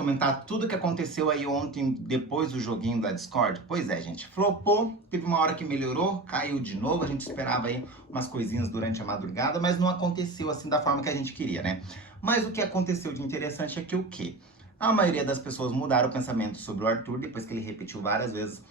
comentar tudo que aconteceu aí ontem, depois do joguinho da Discord? Pois é, gente, flopou, teve uma hora que melhorou, caiu de novo, a gente esperava aí umas coisinhas durante a madrugada, mas não aconteceu assim da forma que a gente queria, né? Mas o que aconteceu de interessante é que o quê? A maioria das pessoas mudaram o pensamento sobre o Arthur, depois que ele repetiu várias vezes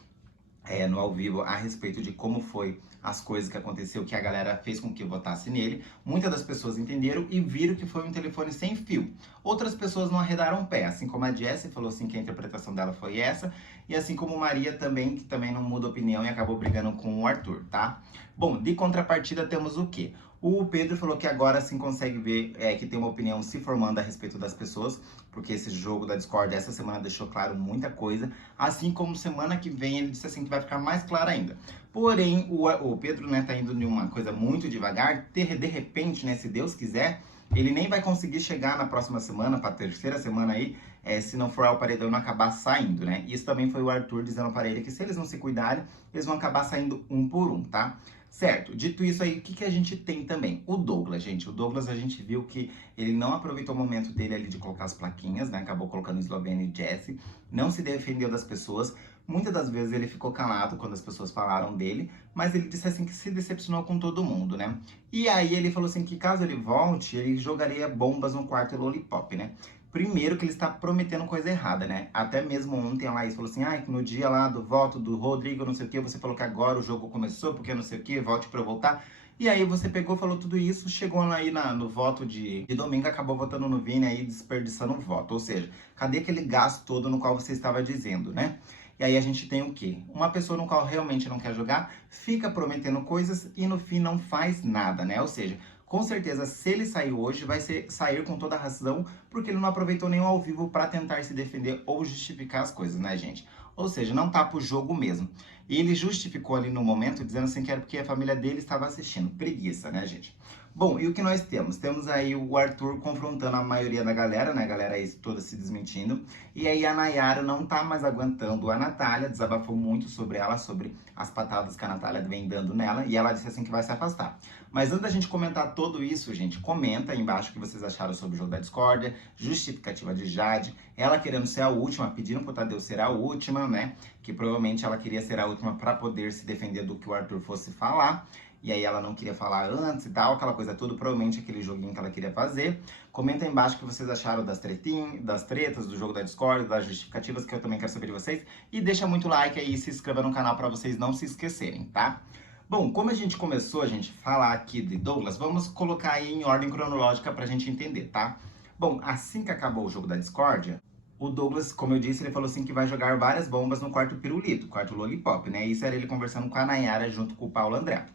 no ao vivo a respeito de como foi as coisas que aconteceu, que a galera fez com que votasse nele. Muitas das pessoas entenderam e viram que foi um telefone sem fio. Outras pessoas não arredaram o pé, assim como a Jessie falou assim que a interpretação dela foi essa, e assim como Maria também, que também não muda opinião e acabou brigando com o Arthur, tá? Bom, de contrapartida temos o quê? O Pedro falou que agora sim consegue ver que tem uma opinião se formando a respeito das pessoas, porque esse jogo da Discord essa semana deixou claro muita coisa, assim como semana que vem ele disse assim que vai ficar mais claro ainda. Porém, o Pedro, né, tá indo em uma coisa muito devagar, de repente, né, se Deus quiser, ele nem vai conseguir chegar na próxima semana, para a terceira semana aí, se não for ao paredão não acabar saindo, né? Isso também foi o Arthur dizendo para ele que se eles não se cuidarem, eles vão acabar saindo um por um, tá? Certo, dito isso aí, o que a gente tem também? O Douglas, gente. O Douglas a gente viu que ele não aproveitou o momento dele ali de colocar as plaquinhas, né? Acabou colocando Eslovênia e Jessie, não se defendeu das pessoas. Muitas das vezes ele ficou calado quando as pessoas falaram dele, mas ele disse assim que se decepcionou com todo mundo, né? E aí ele falou assim que caso ele volte, ele jogaria bombas no quarto Lollipop, né? Primeiro que ele está prometendo coisa errada, né? Até mesmo ontem a Laís falou assim, que no dia lá do voto do Rodrigo, não sei o que, você falou que agora o jogo começou, porque não sei o que, volte pra eu voltar. E aí você pegou, falou tudo isso, chegou lá aí no voto de domingo, acabou votando no Vini aí, desperdiçando um voto. Ou seja, cadê aquele gasto todo no qual você estava dizendo, né? E aí a gente tem o quê? Uma pessoa no qual realmente não quer jogar, fica prometendo coisas e no fim não faz nada, né? Ou seja, com certeza, se ele sair hoje, vai sair com toda a razão, porque ele não aproveitou nenhum ao vivo para tentar se defender ou justificar as coisas, né, gente? Ou seja, não tá pro jogo mesmo. E ele justificou ali no momento, dizendo assim que era porque a família dele estava assistindo. Preguiça, né, gente? Bom, e o que nós temos? Temos aí o Arthur confrontando a maioria da galera, né? A galera aí toda se desmentindo. E aí a Nayara não tá mais aguentando a Natália, desabafou muito sobre ela, sobre as patadas que a Natália vem dando nela, e ela disse assim que vai se afastar. Mas antes da gente comentar tudo isso, gente, comenta aí embaixo o que vocês acharam sobre o jogo da discórdia, justificativa de Jade, ela querendo ser a última, pedindo pro Tadeu ser a última, né? Que provavelmente ela queria ser a última para poder se defender do que o Arthur fosse falar. E aí ela não queria falar antes e tal, aquela coisa toda, provavelmente aquele joguinho que ela queria fazer. Comenta aí embaixo o que vocês acharam das tretas, do jogo da Discord, das justificativas, que eu também quero saber de vocês. E deixa muito like aí e se inscreva no canal para vocês não se esquecerem, tá? Bom, como a gente começou a gente falar aqui de Douglas, vamos colocar aí em ordem cronológica pra gente entender, tá? Bom, assim que acabou o jogo da discórdia, o Douglas, como eu disse, ele falou assim que vai jogar várias bombas no quarto pirulito, quarto Lollipop, né? Isso era ele conversando com a Nayara junto com o Paulo André.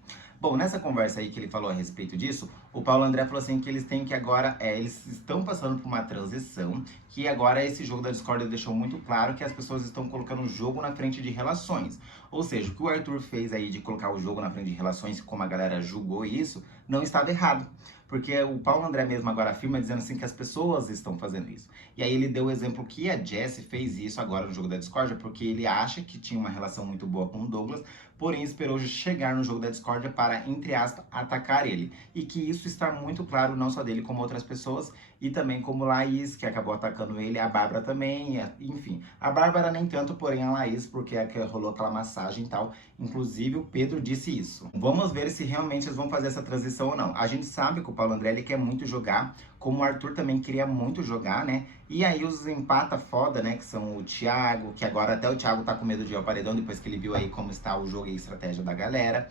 Bom, nessa conversa aí que ele falou a respeito disso, o Paulo André falou assim que eles têm que agora, eles estão passando por uma transição, que agora esse jogo da Discord deixou muito claro que as pessoas estão colocando o jogo na frente de relações. Ou seja, o que o Arthur fez aí de colocar o jogo na frente de relações, como a galera julgou isso, não estava errado. Porque o Paulo André mesmo agora afirma dizendo assim que as pessoas estão fazendo isso. E aí ele deu o exemplo que a Jessie fez isso agora no jogo da Discord, porque ele acha que tinha uma relação muito boa com o Douglas, porém esperou chegar no jogo da Discord para, entre aspas, atacar ele. E que isso está muito claro, não só dele, como outras pessoas, e também como Laís, que acabou atacando ele, a Bárbara também, enfim. A Bárbara nem tanto, porém a Laís, porque é que rolou aquela massagem e tal. Inclusive o Pedro disse isso. Vamos ver se realmente eles vão fazer essa transição ou não. A gente sabe que o Paulo André ele quer muito jogar, como o Arthur também queria muito jogar, né? E aí os empata foda, né? Que são o Thiago, que agora até o Thiago tá com medo de ir ao paredão, depois que ele viu aí como está o jogo e a estratégia da galera.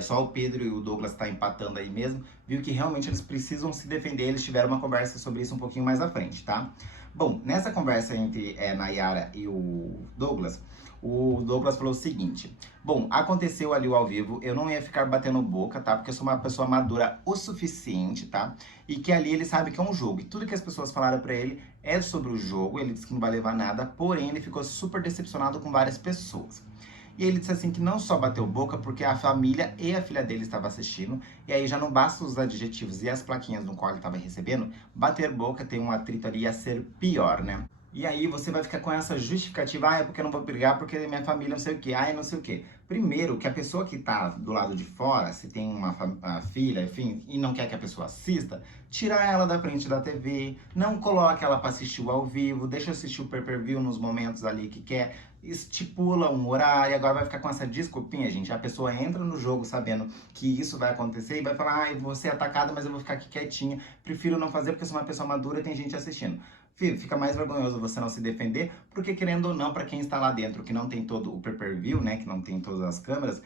Só o Pedro e o Douglas tá empatando aí mesmo. Viu que realmente eles precisam se defender, eles tiveram uma conversa sobre isso um pouquinho mais à frente, tá? Bom, nessa conversa entre Nayara e o Douglas falou o seguinte: bom, aconteceu ali o ao vivo, eu não ia ficar batendo boca, tá? Porque eu sou uma pessoa madura o suficiente, tá? E que ali ele sabe que é um jogo. E tudo que as pessoas falaram pra ele é sobre o jogo, ele disse que não vai levar nada, porém ele ficou super decepcionado com várias pessoas. E ele disse assim que não só bateu boca, porque a família e a filha dele estavam assistindo, e aí já não basta os adjetivos e as plaquinhas no qual ele estava recebendo, bater boca tem um atrito ali a ser pior, né? E aí você vai ficar com essa justificativa, é porque eu não vou brigar, porque minha família não sei o que, não sei o que. Primeiro, que a pessoa que tá do lado de fora, se tem uma filha, enfim, e não quer que a pessoa assista, tira ela da frente da TV, não coloque ela para assistir o ao vivo, deixa assistir o pay-per-view nos momentos ali que quer, estipula um horário, agora vai ficar com essa desculpinha, gente. A pessoa entra no jogo sabendo que isso vai acontecer e vai falar, ai, vou ser atacada, mas eu vou ficar aqui quietinha, prefiro não fazer porque eu sou uma pessoa madura e tem gente assistindo. Filho, fica mais vergonhoso você não se defender, porque querendo ou não, para quem está lá dentro, que não tem todo o pay-per-view, né, que não tem todas as câmeras,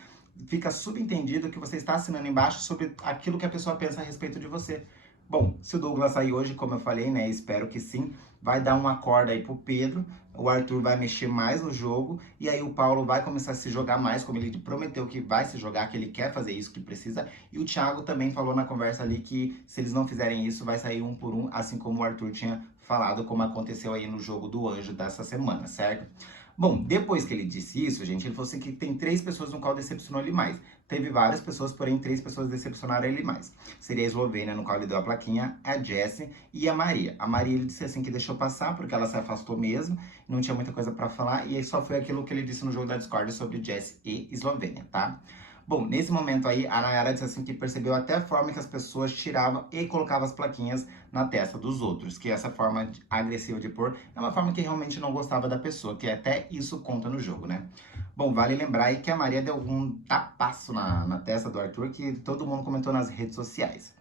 fica subentendido que você está assinando embaixo sobre aquilo que a pessoa pensa a respeito de você. Bom, se o Douglas sair hoje, como eu falei, né, espero que sim, vai dar uma corda aí pro Pedro, o Arthur vai mexer mais no jogo, e aí o Paulo vai começar a se jogar mais, como ele prometeu que vai se jogar, que ele quer fazer isso, que precisa, e o Thiago também falou na conversa ali que se eles não fizerem isso, vai sair um por um, assim como o Arthur tinha falado, como aconteceu aí no jogo do Anjo dessa semana, certo? Bom, depois que ele disse isso, gente, ele falou assim que tem 3 pessoas no qual decepcionou ele mais. Teve várias pessoas, porém 3 pessoas decepcionaram ele mais. Seria a Eslovênia, no qual ele deu a plaquinha, a Jessie e a Maria. A Maria ele disse assim que deixou passar, porque ela se afastou mesmo, não tinha muita coisa pra falar, e aí só foi aquilo que ele disse no jogo da Discord sobre Jessie e Eslovênia, tá? Bom, nesse momento aí, a Nayara disse assim que percebeu até a forma que as pessoas tiravam e colocavam as plaquinhas na testa dos outros, que essa forma agressiva de pôr é uma forma que realmente não gostava da pessoa, que até isso conta no jogo, né? Bom, vale lembrar aí que a Maria deu um tapaço na testa do Arthur, que todo mundo comentou nas redes sociais.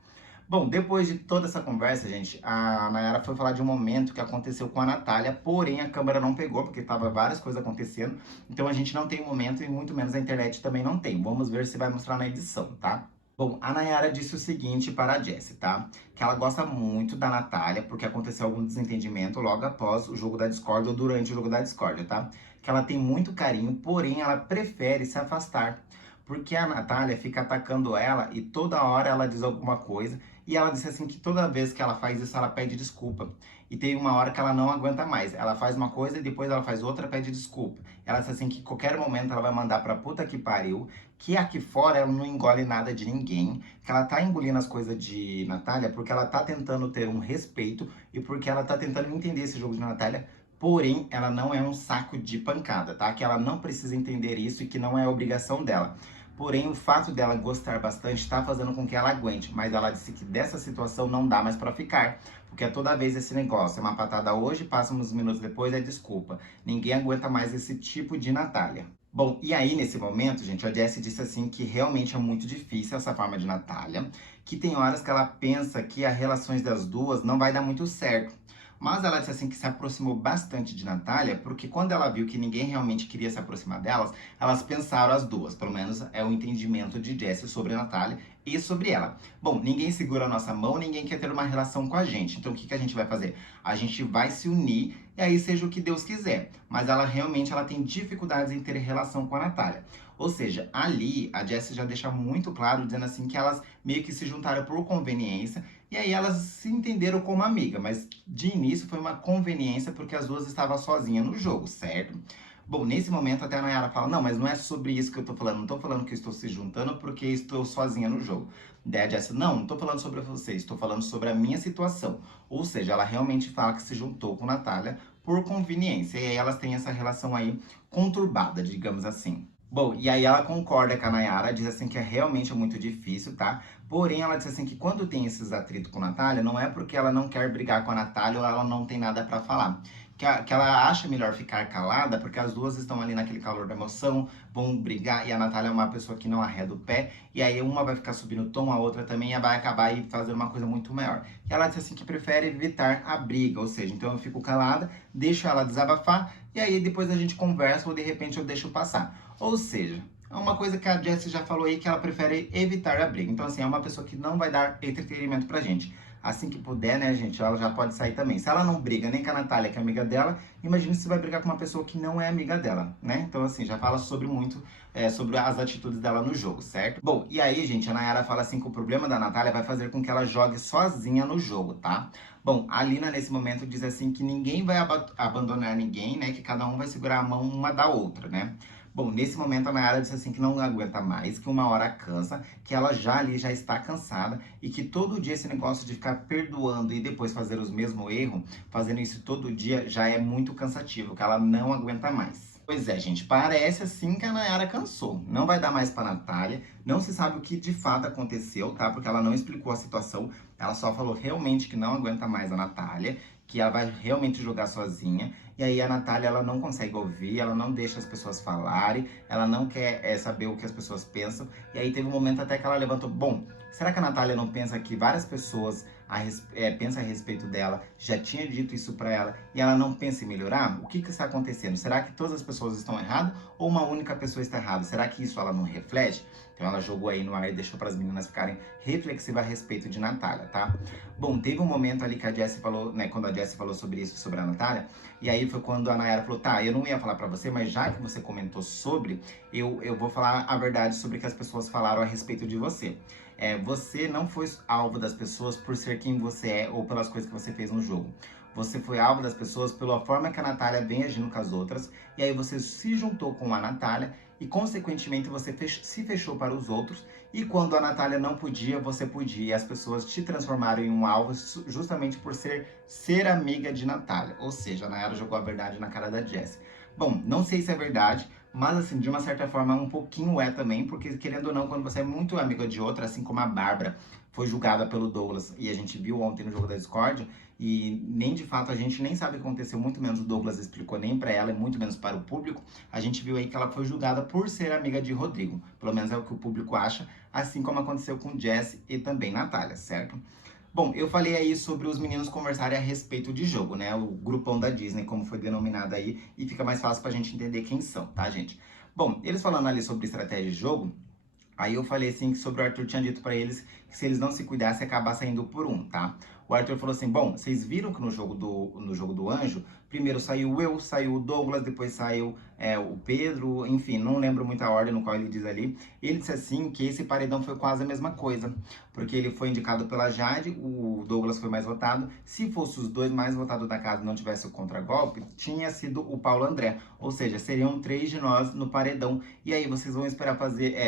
Bom, depois de toda essa conversa, gente, a Nayara foi falar de um momento que aconteceu com a Natália, porém a câmera não pegou, porque tava várias coisas acontecendo, então a gente não tem o momento e muito menos a internet também não tem. Vamos ver se vai mostrar na edição, tá? Bom, a Nayara disse o seguinte para a Jessie, tá? Que ela gosta muito da Natália, porque aconteceu algum desentendimento logo após o jogo da Discord ou durante o jogo da Discord, tá? Que ela tem muito carinho, porém ela prefere se afastar. Porque a Natália fica atacando ela e toda hora ela diz alguma coisa. E ela disse assim que toda vez que ela faz isso, ela pede desculpa. E tem uma hora que ela não aguenta mais. Ela faz uma coisa e depois ela faz outra, pede desculpa. Ela disse assim que qualquer momento ela vai mandar pra puta que pariu, que aqui fora ela não engole nada de ninguém, que ela tá engolindo as coisas de Natália porque ela tá tentando ter um respeito e porque ela tá tentando entender esse jogo de Natália. Porém, ela não é um saco de pancada, tá? Que ela não precisa entender isso e que não é obrigação dela. Porém, o fato dela gostar bastante está fazendo com que ela aguente. Mas ela disse que dessa situação não dá mais pra ficar. Porque é toda vez esse negócio. É uma patada hoje, passa uns minutos depois, é desculpa. Ninguém aguenta mais esse tipo de Natália. Bom, e aí nesse momento, gente, a Jessie disse assim que realmente é muito difícil essa forma de Natália. Que tem horas que ela pensa que as relações das duas não vai dar muito certo. Mas ela disse assim que se aproximou bastante de Natália, porque quando ela viu que ninguém realmente queria se aproximar delas, elas pensaram as duas. Pelo menos é o entendimento de Jessie sobre a Natália e sobre ela. Bom, ninguém segura a nossa mão, ninguém quer ter uma relação com a gente. Então o que a gente vai fazer? A gente vai se unir e aí seja o que Deus quiser. Mas ela realmente ela tem dificuldades em ter relação com a Natália. Ou seja, ali a Jessie já deixa muito claro, dizendo assim que elas meio que se juntaram por conveniência e aí elas se entenderam como amiga, mas de início foi uma conveniência porque as duas estavam sozinhas no jogo, certo? Bom, nesse momento até a Nayara fala, não, mas não é sobre isso que eu tô falando, não tô falando que eu estou se juntando porque estou sozinha no jogo. Daí a Jessie, não tô falando sobre você, estou falando sobre a minha situação. Ou seja, ela realmente fala que se juntou com Natália por conveniência, e aí elas têm essa relação aí conturbada, digamos assim. Bom, e aí ela concorda com a Nayara, diz assim que realmente é muito difícil, tá? Porém, ela diz assim que quando tem esses atritos com a Natália, não é porque ela não quer brigar com a Natália ou ela não tem nada pra falar. Que ela acha melhor ficar calada, porque as duas estão ali naquele calor da emoção, vão brigar, e a Natália é uma pessoa que não arreda o pé, e aí uma vai ficar subindo o tom, a outra também, e vai acabar aí fazendo uma coisa muito maior. E ela diz assim que prefere evitar a briga, ou seja, então eu fico calada, deixo ela desabafar, e aí depois a gente conversa, ou de repente eu deixo passar. Ou seja, é uma coisa que a Jessie já falou aí, que ela prefere evitar a briga. Então, assim, é uma pessoa que não vai dar entretenimento pra gente. Assim que puder, né, gente, ela já pode sair também. Se ela não briga nem com a Natália, que é amiga dela, imagine se vai brigar com uma pessoa que não é amiga dela, né? Então, assim, já fala sobre muito, sobre as atitudes dela no jogo, certo? Bom, e aí, gente, a Nayara fala assim que o problema da Natália vai fazer com que ela jogue sozinha no jogo, tá? Bom, a Lina, nesse momento, diz assim que ninguém vai abandonar ninguém, né? Que cada um vai segurar a mão uma da outra, né? Bom, nesse momento a Nayara disse assim que não aguenta mais, que uma hora cansa, que ela já ali já está cansada e que todo dia esse negócio de ficar perdoando e depois fazer os mesmos erros, fazendo isso todo dia, já é muito cansativo, que ela não aguenta mais. Pois é, gente, parece assim que a Nayara cansou. Não vai dar mais pra Natália. Não se sabe o que de fato aconteceu, tá? Porque ela não explicou a situação. Ela só falou realmente que não aguenta mais a Natália, que ela vai realmente jogar sozinha. E aí a Natália, ela não consegue ouvir, ela não deixa as pessoas falarem, ela não quer saber o que as pessoas pensam. E aí teve um momento até que ela levantou, bom, será que a Natália não pensa que várias pessoas pensa a respeito dela, já tinha dito isso pra ela e ela não pensa em melhorar? O que que está acontecendo? Será que todas as pessoas estão erradas ou uma única pessoa está errada? Será que isso ela não reflete? Então ela jogou aí no ar e deixou para as meninas ficarem reflexivas a respeito de Natália, tá? Bom, teve um momento ali que a Jessie falou, né, quando a Jessie falou sobre isso, sobre a Natália, e aí foi quando a Nayara falou, tá, eu não ia falar pra você, mas já que você comentou sobre, eu vou falar a verdade sobre o que as pessoas falaram a respeito de você. Você não foi alvo das pessoas por ser quem você é ou pelas coisas que você fez no jogo. Você foi alvo das pessoas pela forma que a Natália vem agindo com as outras, e aí você se juntou com a Natália e, consequentemente, você se fechou para os outros. E quando a Natália não podia, você podia. E as pessoas te transformaram em um alvo justamente por ser amiga de Natália. Ou seja, a Nayara jogou a verdade na cara da Jessie. Bom, não sei se é verdade, mas assim, de uma certa forma, um pouquinho é também, porque querendo ou não, quando você é muito amiga de outra, assim como a Bárbara foi julgada pelo Douglas, e a gente viu ontem no jogo da Discord, e nem de fato a gente nem sabe o que aconteceu, muito menos o Douglas explicou nem pra ela, e muito menos para o público. A gente viu aí que ela foi julgada por ser amiga de Rodrigo, pelo menos é o que o público acha, assim como aconteceu com Jess e também Natália, certo? Bom, eu falei aí sobre os meninos conversarem a respeito de jogo, né? O grupão da Disney, como foi denominado aí, e fica mais fácil pra gente entender quem são, tá, gente? Bom, eles falando ali sobre estratégia de jogo, aí eu falei assim que sobre o Arthur tinha dito pra eles que se eles não se cuidassem, ia acabar saindo por um, tá? O Arthur falou assim, bom, vocês viram que no jogo do anjo, primeiro saiu eu, saiu o Douglas, depois saiu o Pedro, enfim, não lembro muito a ordem no qual ele diz ali. Ele disse assim que esse paredão foi quase a mesma coisa, porque ele foi indicado pela Jade, o Douglas foi mais votado. Se fosse os dois mais votados da casa e não tivesse o contragolpe, tinha sido o Paulo André. Ou seja, seriam 3 de nós no paredão. E aí vocês vão esperar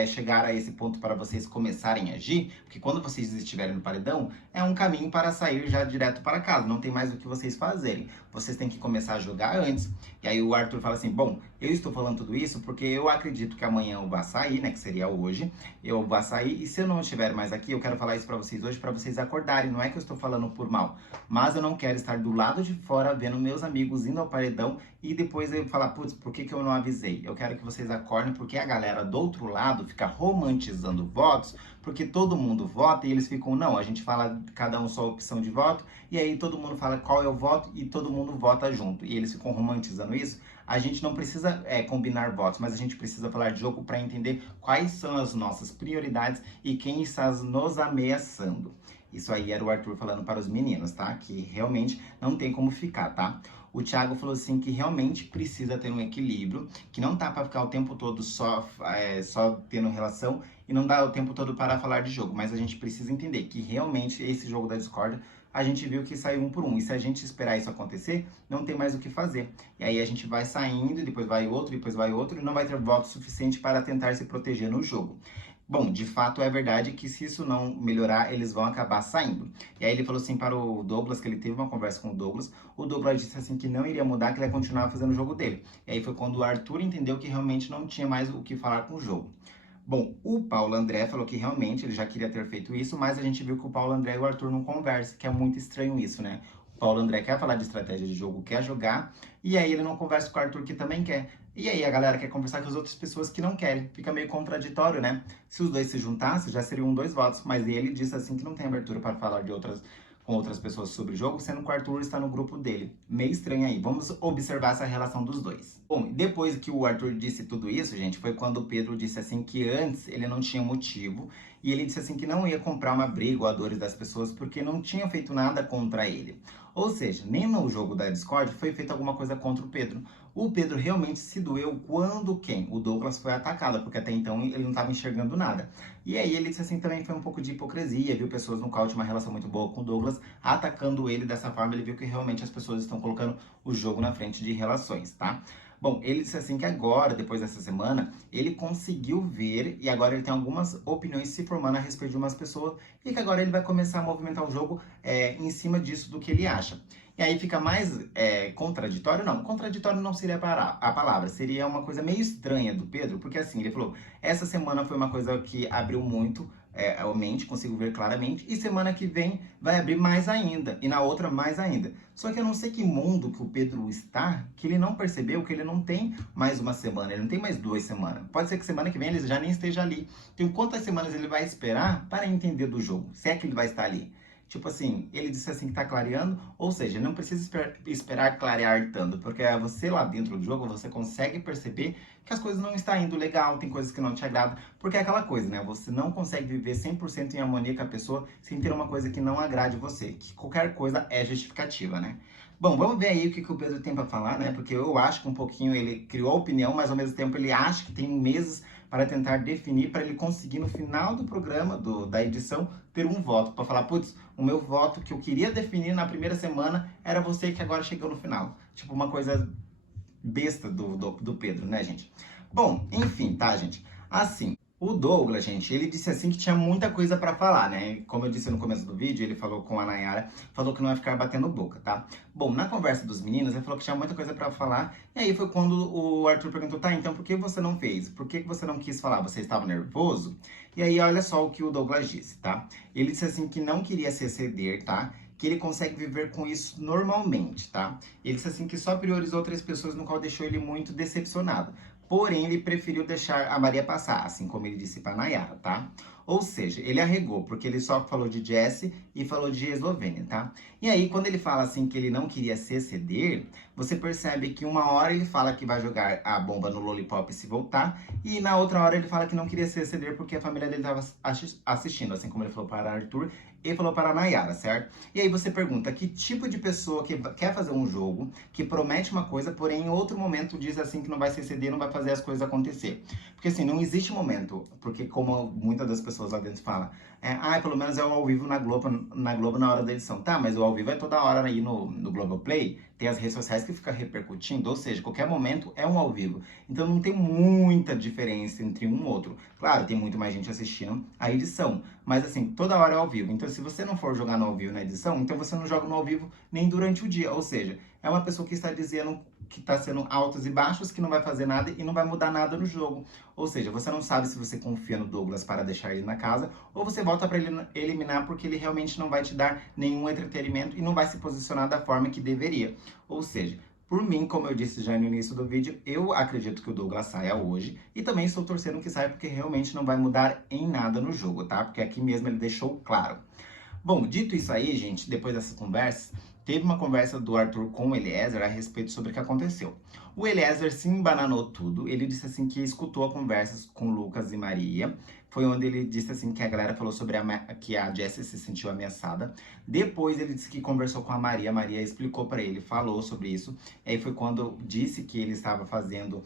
chegar a esse ponto para vocês começarem a agir, porque quando vocês estiverem no paredão, é um caminho para sair já direto para casa, não tem mais o que vocês fazerem. Vocês têm que começar a jogar antes. E aí o Arthur fala assim, bom, eu estou falando tudo isso porque eu acredito que amanhã eu vou sair, né, que seria hoje, eu vou sair, e se eu não estiver mais aqui, eu quero falar isso para vocês hoje, para vocês acordarem, não é que eu estou falando por mal, mas eu não quero estar do lado de fora vendo meus amigos indo ao paredão e depois eu falar, putz, por que eu não avisei? Eu quero que vocês acordem porque a galera do outro lado fica romantizando votos, porque todo mundo vota e eles ficam, não, a gente fala cada um só a opção de voto, e aí todo mundo fala qual é o voto e todo mundo vota junto, e eles ficam romantizando isso. A gente não precisa combinar votos, mas a gente precisa falar de jogo para entender quais são as nossas prioridades e quem está nos ameaçando. Isso aí era o Arthur falando para os meninos, tá? Que realmente não tem como ficar, tá? O Thiago falou assim que realmente precisa ter um equilíbrio, que não tá para ficar o tempo todo só tendo relação e não dá o tempo todo para falar de jogo, mas a gente precisa entender que realmente esse jogo da Discord a gente viu que saiu um por um, e se a gente esperar isso acontecer, não tem mais o que fazer. E aí a gente vai saindo, depois vai outro, e não vai ter voto suficiente para tentar se proteger no jogo. Bom, de fato é verdade que se isso não melhorar, eles vão acabar saindo. E aí ele falou assim para o Douglas, que ele teve uma conversa com o Douglas disse assim que não iria mudar, que ele ia continuar fazendo o jogo dele. E aí foi quando o Arthur entendeu que realmente não tinha mais o que falar com o jogo. Bom, o Paulo André falou que realmente ele já queria ter feito isso, mas a gente viu que o Paulo André e o Arthur não conversam, que é muito estranho isso, né? O Paulo André quer falar de estratégia de jogo, quer jogar, e aí ele não conversa com o Arthur, que também quer. E aí a galera quer conversar com as outras pessoas que não querem. Fica meio contraditório, né? Se os dois se juntassem, já seriam 2 votos, mas ele disse assim que não tem abertura para falar com outras pessoas sobre o jogo, sendo que o Arthur está no grupo dele. Meio estranho aí. Vamos observar essa relação dos dois. Bom, depois que o Arthur disse tudo isso, gente, foi quando o Pedro disse assim que antes ele não tinha motivo, e ele disse assim que não ia comprar uma briga ou a dores das pessoas porque não tinha feito nada contra ele. Ou seja, nem no jogo da Discord foi feita alguma coisa contra o Pedro. O Pedro realmente se doeu quando quem? O Douglas foi atacado, porque até então ele não estava enxergando nada. E aí ele disse assim, também foi um pouco de hipocrisia, viu pessoas no qual tinha uma relação muito boa com o Douglas, atacando ele dessa forma, ele viu que realmente as pessoas estão colocando o jogo na frente de relações, tá? Bom, ele disse assim que agora, depois dessa semana, ele conseguiu ver e agora ele tem algumas opiniões se formando a respeito de umas pessoas e que agora ele vai começar a movimentar o jogo em cima disso do que ele acha. E aí fica mais contraditório? Não, contraditório não seria a palavra, seria uma coisa meio estranha do Pedro, porque assim, ele falou, essa semana foi uma coisa que abriu muito a mente, consigo ver claramente, e semana que vem vai abrir mais ainda, e na outra mais ainda. Só que eu não sei que mundo que o Pedro está, que ele não percebeu que ele não tem mais uma semana, ele não tem mais 2 semanas. Pode ser que semana que vem ele já nem esteja ali. Então quantas semanas ele vai esperar para entender do jogo, se é que ele vai estar ali? Tipo assim, ele disse assim que tá clareando, ou seja, não precisa esperar clarear tanto, porque você lá dentro do jogo, você consegue perceber que as coisas não estão indo legal, tem coisas que não te agradam, porque é aquela coisa, né? Você não consegue viver 100% em harmonia com a pessoa sem ter uma coisa que não agrade você, que qualquer coisa é justificativa, né? Bom, vamos ver aí o que o Pedro tem para falar, né? Porque eu acho que um pouquinho ele criou a opinião, mas ao mesmo tempo ele acha que tem meses para tentar definir, para ele conseguir no final do programa, da edição, ter um voto, para falar, putz, o meu voto que eu queria definir na primeira semana era você que agora chegou no final. Tipo, uma coisa besta do Pedro, né, gente? Bom, enfim, tá, gente? Assim, o Douglas, gente, ele disse assim que tinha muita coisa pra falar, né? Como eu disse no começo do vídeo, ele falou com a Nayara, falou que não ia ficar batendo boca, tá? Bom, na conversa dos meninos, ele falou que tinha muita coisa pra falar, e aí foi quando o Arthur perguntou, tá, então por que você não fez? Por que você não quis falar? Você estava nervoso? E aí, olha só o que o Douglas disse, tá? Ele disse assim que não queria se exceder, tá? Que ele consegue viver com isso normalmente, tá? Ele disse assim que só priorizou outras pessoas, no qual deixou ele muito decepcionado. Porém, ele preferiu deixar a Maria passar, assim como ele disse para Nayara, tá? Ou seja, ele arregou, porque ele só falou de Jesse e falou de Eslovênia, tá? E aí, quando ele fala assim que ele não queria se exceder, você percebe que uma hora ele fala que vai jogar a bomba no Lollipop se voltar, e na outra hora ele fala que não queria se exceder porque a família dele estava assistindo, assim como ele falou para Arthur e falou para Nayara, certo? E aí você pergunta, que tipo de pessoa que quer fazer um jogo, que promete uma coisa, porém em outro momento diz assim que não vai se exceder, não vai fazer as coisas acontecer. Porque assim, não existe momento, porque como muitas das pessoas lá dentro falam, pelo menos é o ao vivo na Globo na hora da edição. Tá, mas o ao vivo é toda hora aí no Globoplay, tem as redes sociais que fica repercutindo, ou seja, qualquer momento é um ao vivo. Então não tem muita diferença entre um e outro. Claro, tem muito mais gente assistindo a edição, mas assim, toda hora é ao vivo. Então se você não for jogar no ao vivo na edição, então você não joga no ao vivo nem durante o dia. Ou seja, é uma pessoa que está dizendo que está sendo altos e baixos, que não vai fazer nada e não vai mudar nada no jogo. Ou seja, você não sabe se você confia no Douglas para deixar ele na casa ou você volta para ele eliminar porque ele realmente não vai te dar nenhum entretenimento e não vai se posicionar da forma que deveria. Ou seja, por mim, como eu disse já no início do vídeo, eu acredito que o Douglas saia hoje e também estou torcendo que saia porque realmente não vai mudar em nada no jogo, tá? Porque aqui mesmo ele deixou claro. Bom, dito isso aí, gente, depois dessas conversas, teve uma conversa do Arthur com o Eliezer a respeito sobre o que aconteceu. O Eliezer se embananou tudo, ele disse assim que escutou a conversa com Lucas e Maria, foi onde ele disse assim que a galera falou sobre que a Jessie se sentiu ameaçada. Depois ele disse que conversou com a Maria explicou para ele, falou sobre isso. E aí foi quando disse que ele estava fazendo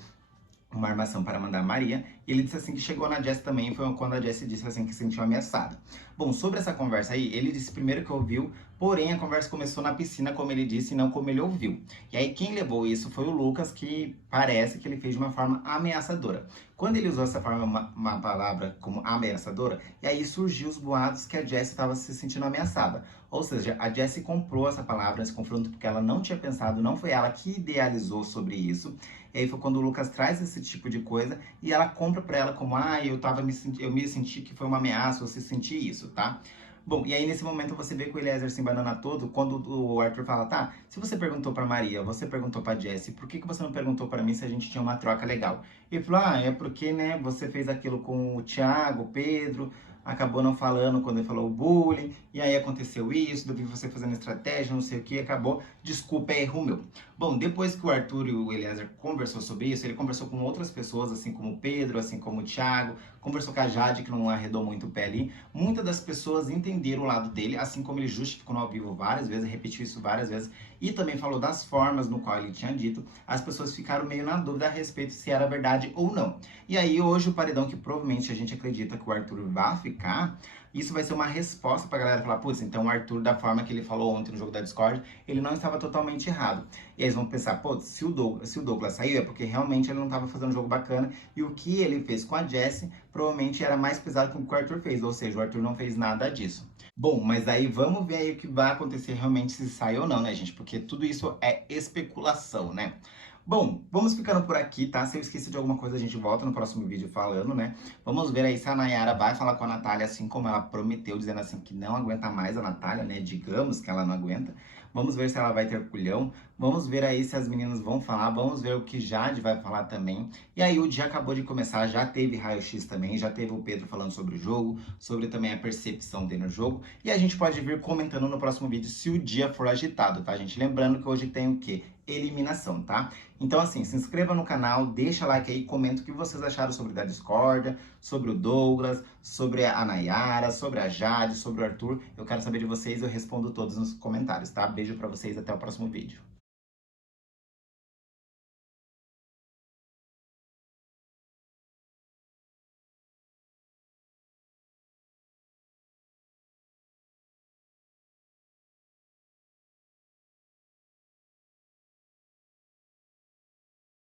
uma armação para mandar Maria, e ele disse assim que chegou na Jessie também, foi quando a Jessie disse assim que se sentiu ameaçada. Bom, sobre essa conversa aí, ele disse primeiro que ouviu, porém a conversa começou na piscina, como ele disse, e não como ele ouviu. E aí quem levou isso foi o Lucas, que parece que ele fez de uma forma ameaçadora. Quando ele usou essa forma, uma palavra como ameaçadora, e aí surgiu os boatos que a Jessie estava se sentindo ameaçada. Ou seja, a Jessie comprou essa palavra nesse confronto porque ela não tinha pensado, não foi ela que idealizou sobre isso. E aí foi quando o Lucas traz esse tipo de coisa e ela compra pra ela como, eu me senti que foi uma ameaça, você sentir isso, tá? Bom, e aí nesse momento você vê que o Eliezer se embanana todo, quando o Arthur fala, tá, se você perguntou pra Maria, você perguntou pra Jessie, por que você não perguntou pra mim se a gente tinha uma troca legal? Ele falou, é porque, né, você fez aquilo com o Thiago, o Pedro, acabou não falando quando ele falou o bullying, e aí aconteceu isso, eu vi você fazendo estratégia, não sei o que, acabou, desculpa, é erro meu. Bom, depois que o Arthur e o Eliezer conversou sobre isso, ele conversou com outras pessoas, assim como o Pedro, assim como o Thiago, conversou com a Jade, que não arredou muito o pé ali. Muitas das pessoas entenderam o lado dele, assim como ele justificou no ao vivo várias vezes, repetiu isso várias vezes, e também falou das formas no qual ele tinha dito. As pessoas ficaram meio na dúvida a respeito se era verdade ou não. E aí hoje o paredão que provavelmente a gente acredita que o Arthur vai ficar, isso vai ser uma resposta pra galera falar, putz, então o Arthur, da forma que ele falou ontem no jogo da Discord, ele não estava totalmente errado. E aí eles vão pensar, pô, se o Douglas saiu é porque realmente ele não estava fazendo um jogo bacana, e o que ele fez com a Jessie provavelmente era mais pesado que o que o Arthur fez, ou seja, o Arthur não fez nada disso. Bom, mas aí vamos ver aí o que vai acontecer realmente, se sai ou não, né, gente? Porque tudo isso é especulação, né? Bom, vamos ficando por aqui, tá? Se eu esqueci de alguma coisa, a gente volta no próximo vídeo falando, né? Vamos ver aí se a Nayara vai falar com a Natália, assim como ela prometeu, dizendo assim que não aguenta mais a Natália, né? Digamos que ela não aguenta. Vamos ver se ela vai ter culhão. Vamos ver aí se as meninas vão falar. Vamos ver o que Jade vai falar também. E aí o dia acabou de começar, já teve raio-x também, já teve o Pedro falando sobre o jogo, sobre também a percepção dele no jogo. E a gente pode vir comentando no próximo vídeo se o dia for agitado, tá, gente? Lembrando que hoje tem o quê? Eliminação, tá? Então, assim, se inscreva no canal, deixa like aí, comenta o que vocês acharam sobre o da discórdia, sobre o Douglas, sobre a Nayara, sobre a Jade, sobre o Arthur. Eu quero saber de vocês, eu respondo todos nos comentários, tá? Beijo pra vocês, até o próximo vídeo.